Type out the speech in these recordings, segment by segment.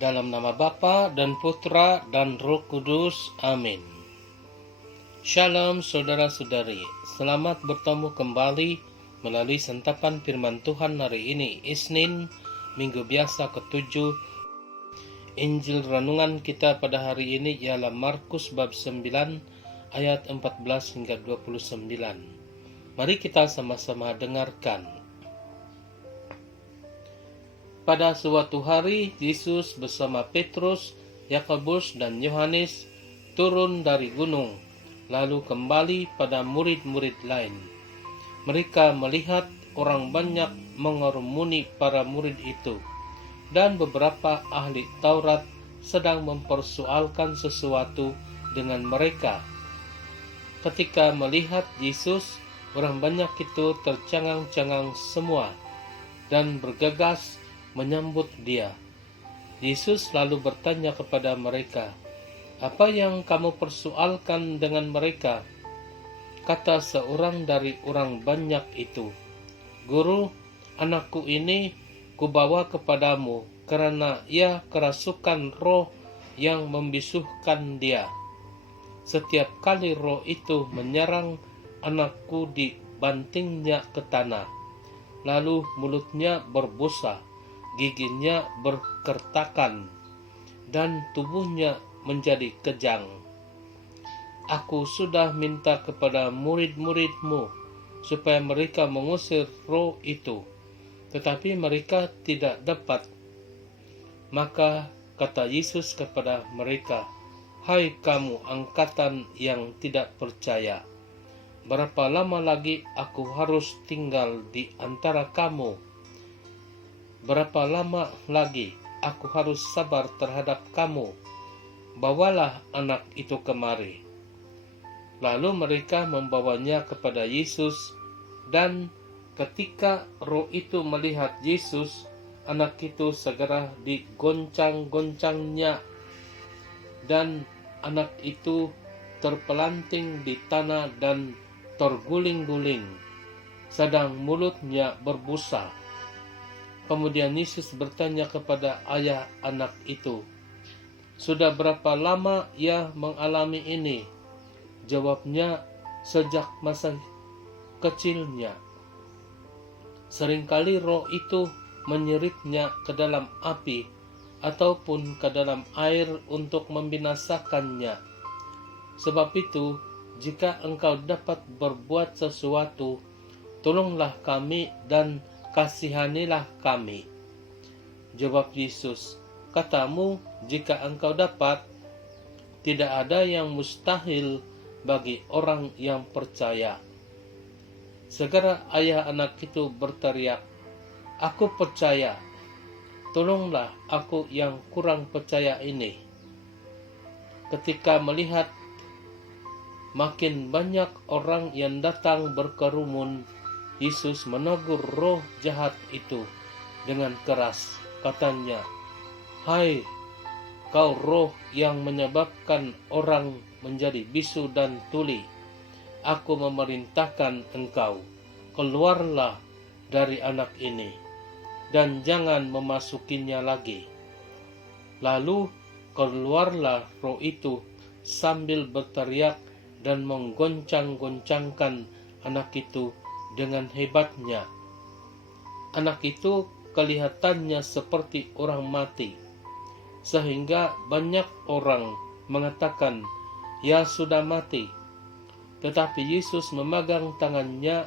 Dalam nama Bapa dan Putra dan Roh Kudus. Amin. Shalom saudara-saudari, selamat bertemu kembali melalui santapan firman Tuhan hari ini, Isnin, Minggu Biasa ke-7. Injil renungan kita pada hari ini ialah Markus bab 9 ayat 14 hingga 29. Mari kita sama-sama dengarkan. Pada suatu hari, Yesus bersama Petrus, Yakobus, dan Yohanes turun dari gunung, lalu kembali pada murid-murid lain. Mereka melihat orang banyak mengerumuni para murid itu, dan beberapa ahli Taurat sedang mempersoalkan sesuatu dengan mereka. Ketika melihat Yesus, orang banyak itu tercengang-cengang semua dan bergegas menyambut dia. Yesus lalu bertanya kepada mereka, "Apa yang kamu persoalkan dengan mereka?" Kata seorang dari orang banyak itu, "Guru, anakku ini kubawa kepadamu karena ia kerasukan roh yang membisuhkan dia. Setiap kali roh itu menyerang anakku, dibantingnya ke tanah, lalu mulutnya berbusa, giginya berkertakan, dan tubuhnya menjadi kejang. Aku sudah minta kepada murid-muridmu supaya mereka mengusir roh itu, tetapi mereka tidak dapat." Maka kata Yesus kepada mereka, "Hai kamu angkatan yang tidak percaya, berapa lama lagi aku harus tinggal di antara kamu? Berapa lama lagi aku harus sabar terhadap kamu? Bawalah anak itu kemari." Lalu mereka membawanya kepada Yesus, dan ketika roh itu melihat Yesus, anak itu segera digoncang-goncangnya, dan anak itu terpelanting di tanah dan terguling-guling, sedang mulutnya berbusa. Kemudian Yesus bertanya kepada ayah anak itu, "Sudah berapa lama ia mengalami ini?" Jawabnya, "Sejak masa kecilnya. Seringkali roh itu menyeritnya ke dalam api ataupun ke dalam air untuk membinasakannya. Sebab itu, jika engkau dapat berbuat sesuatu, tolonglah kami dan kasihanilah kami." Jawab Yesus, "Katamu, jika engkau dapat, tidak ada yang mustahil bagi orang yang percaya." Segera ayah anak itu berteriak, "Aku percaya, tolonglah aku yang kurang percaya ini." Ketika melihat makin banyak orang yang datang berkerumun, Yesus menegur roh jahat itu dengan keras. Katanya, "Hai kau roh yang menyebabkan orang menjadi bisu dan tuli, aku memerintahkan engkau, keluarlah dari anak ini, dan jangan memasukinya lagi." Lalu keluarlah roh itu sambil berteriak dan menggoncang-goncangkan anak itu dengan hebatnya. Anak itu kelihatannya seperti orang mati, sehingga banyak orang mengatakan, "Ya sudah mati." Tetapi Yesus memegang tangannya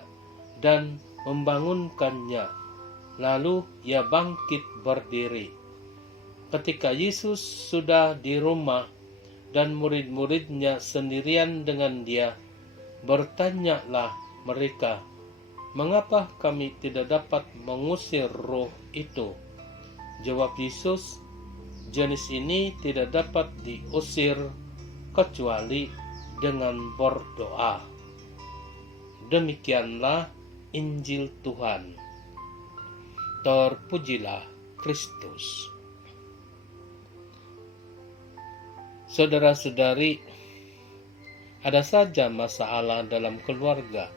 dan membangunkannya. Lalu ia bangkit berdiri. Ketika Yesus sudah di rumah dan murid-muridnya sendirian dengan dia, bertanyalah mereka, "Mengapa kami tidak dapat mengusir roh itu?" Jawab Yesus, "Jenis ini tidak dapat diusir kecuali dengan berdoa." Demikianlah Injil Tuhan. Terpujilah Kristus. Saudara-saudari, ada saja masalah dalam keluarga.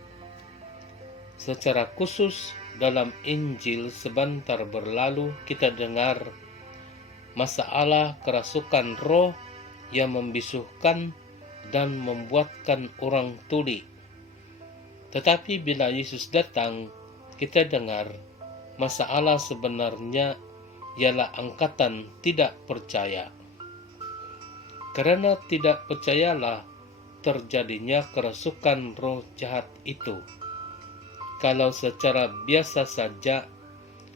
Secara khusus dalam Injil sebentar berlalu kita dengar masalah kerasukan roh yang membisuhkan dan membuatkan orang tuli. Tetapi bila Yesus datang, kita dengar masalah sebenarnya ialah angkatan tidak percaya. Karena tidak percayalah terjadinya kerasukan roh jahat itu. Kalau secara biasa saja,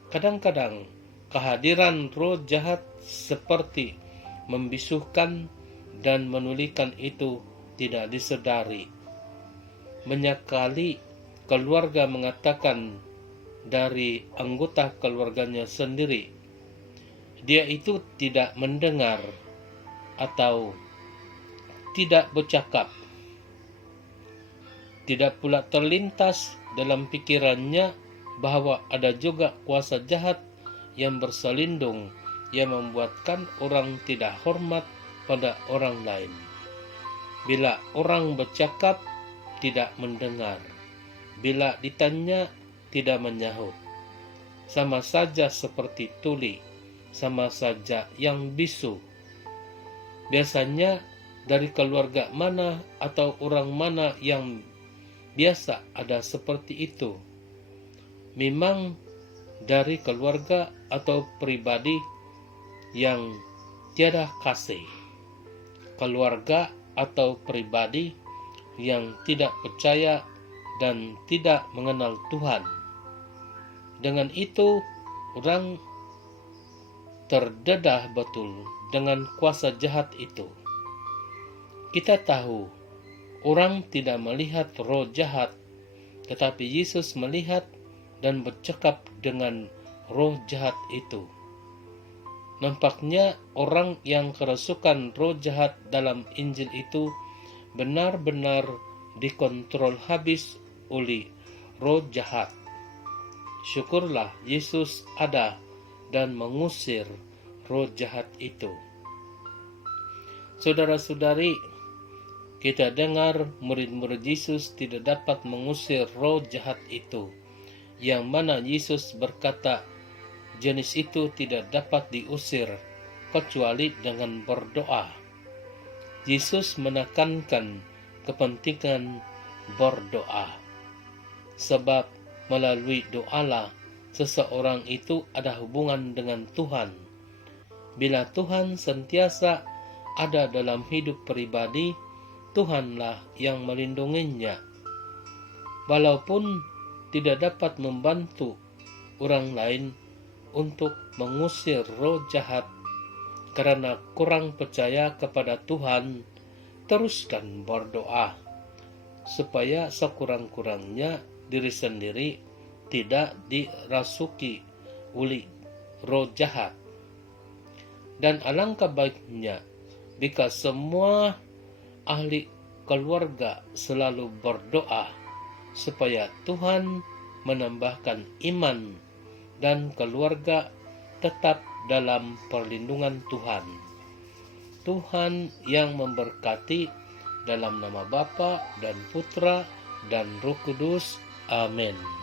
kadang-kadang kehadiran roh jahat seperti membisuhkan dan menulikan itu tidak disadari. Banyak kali keluarga mengatakan dari anggota keluarganya sendiri, dia itu tidak mendengar atau tidak bercakap. Tidak pula terlintas dalam pikirannya bahwa ada juga kuasa jahat yang berselindung yang membuatkan orang tidak hormat pada orang lain. Bila orang bercakap, tidak mendengar. Bila ditanya, tidak menyahut. Sama saja seperti tuli, sama saja yang bisu. Biasanya dari keluarga mana atau orang mana yang biasa ada seperti itu? Memang dari keluarga atau pribadi yang tiada kasih. Keluarga atau pribadi yang tidak percaya dan tidak mengenal Tuhan. Dengan itu, orang terdedah betul dengan kuasa jahat itu. Kita tahu, orang tidak melihat roh jahat, tetapi Yesus melihat dan bercakap dengan roh jahat itu. Nampaknya orang yang kerasukan roh jahat dalam Injil itu benar-benar dikontrol habis oleh roh jahat. Syukurlah Yesus ada dan mengusir roh jahat itu. Saudara-saudari, kita dengar murid-murid Yesus tidak dapat mengusir roh jahat itu, yang mana Yesus berkata jenis itu tidak dapat diusir kecuali dengan berdoa. Yesus menekankan kepentingan berdoa, sebab melalui doalah seseorang itu ada hubungan dengan Tuhan. Bila Tuhan sentiasa ada dalam hidup pribadi, Tuhanlah yang melindunginya. Walaupun tidak dapat membantu orang lain untuk mengusir roh jahat karena kurang percaya kepada Tuhan, teruskan berdoa supaya sekurang-kurangnya diri sendiri tidak dirasuki oleh roh jahat. Dan alangkah baiknya jika semua ahli keluarga selalu berdoa supaya Tuhan menambahkan iman dan keluarga tetap dalam perlindungan Tuhan. Tuhan yang memberkati dalam nama Bapa dan Putra dan Roh Kudus. Amin.